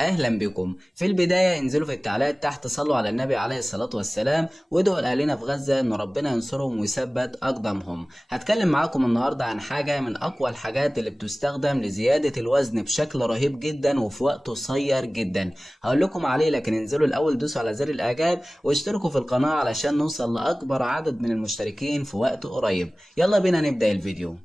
اهلا بكم. في البدايه انزلوا في التعليقات تحت، صلوا على النبي عليه الصلاه والسلام، وادعوا لاهلنا في غزه ان ربنا ينصرهم ويثبت اقدامهم. هتكلم معاكم النهارده عن حاجه من اقوى الحاجات اللي بتستخدم لزياده الوزن بشكل رهيب جدا وفي وقت قصير جدا. هقول لكم عليه، لكن انزلوا الاول دوسوا على زر الاعجاب واشتركوا في القناه علشان نوصل لاكبر عدد من المشتركين في وقت قريب. يلا بينا نبدا الفيديو.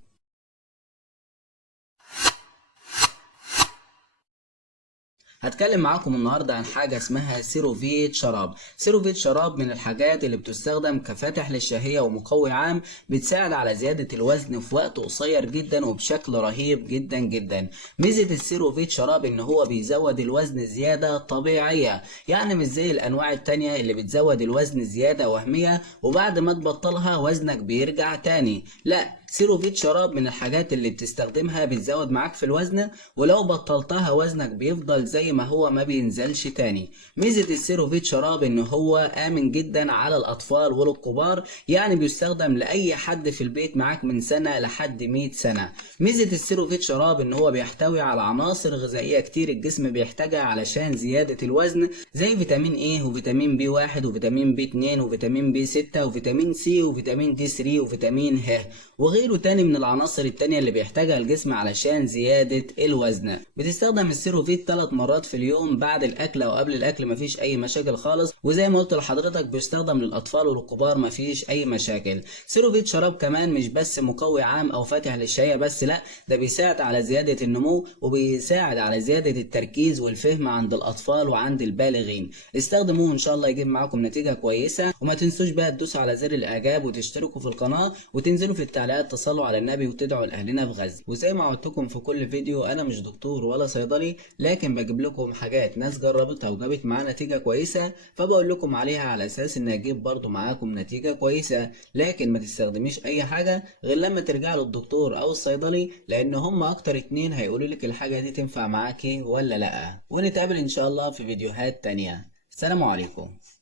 هتكلم معاكم النهارده عن حاجه اسمها سيروفيت شراب. سيروفيت شراب من الحاجات اللي بتستخدم كفاتح للشهيه ومقوي عام، بتساعد على زياده الوزن في وقت قصير جدا وبشكل رهيب جدا جدا. ميزه السيروفيت شراب ان هو بيزود الوزن زياده طبيعيه، يعني مش زي الانواع التانية اللي بتزود الوزن زياده وهميه وبعد ما تبطلها وزنك بيرجع تاني. لا، سيروفيت شراب من الحاجات اللي بتستخدمها بتزود معاك في الوزن، ولو بطلتها وزنك بيفضل زي ما هو ما بينزلش تاني. ميزة السيروفيت شراب ان هو امن جدا على الاطفال والكبار، يعني بيستخدم لاي حد في البيت معاك من سنة لحد 100 سنة. ميزة السيروفيت شراب ان هو بيحتوي على عناصر غذائية كتير الجسم بيحتاجها علشان زيادة الوزن، زي فيتامين ايه وفيتامين بي 1 وفيتامين بي 2 وفيتامين بي 6 وفيتامين سي وفيتامين دي 3 وفيتامين ه، وغيره تاني من العناصر التانية اللي بيحتاجها الجسم علشان زيادة الوزن. بتستخدم السيروفيت 3 مرات في اليوم، بعد الاكل او قبل الاكل مفيش اي مشاكل خالص، وزي ما قلت لحضرتك بيستخدم للاطفال والكبار مفيش اي مشاكل. سيروفيت شراب كمان مش بس مقوي عام او فاتح للشهية بس، لا، ده بيساعد على زيادة النمو وبيساعد على زيادة التركيز والفهم عند الاطفال وعند البالغين. استخدموه ان شاء الله يجيب معاكم نتيجة كويسة، وما تنسوش بقى تدوسوا على زر الاعجاب وتشتركوا في القناة وتنزلوا في التعليقات تصلوا على النبي وتدعوا لاهلنا في غزة. وزي ما عودتكم في كل فيديو، انا مش دكتور ولا صيدلي، لكن بجيب لكم حاجات ناس جربتها وجابت معاها نتيجة كويسة، فبقول لكم عليها على اساس ان اجيب برضو معاكم نتيجة كويسة. لكن ما تستخدميش اي حاجة غير لما ترجع للدكتور او الصيدلي، لان هم اكتر اتنين هيقولوا لك الحاجة دي تنفع معاكي ولا لا. ونتقابل ان شاء الله في فيديوهات تانية. السلام عليكم.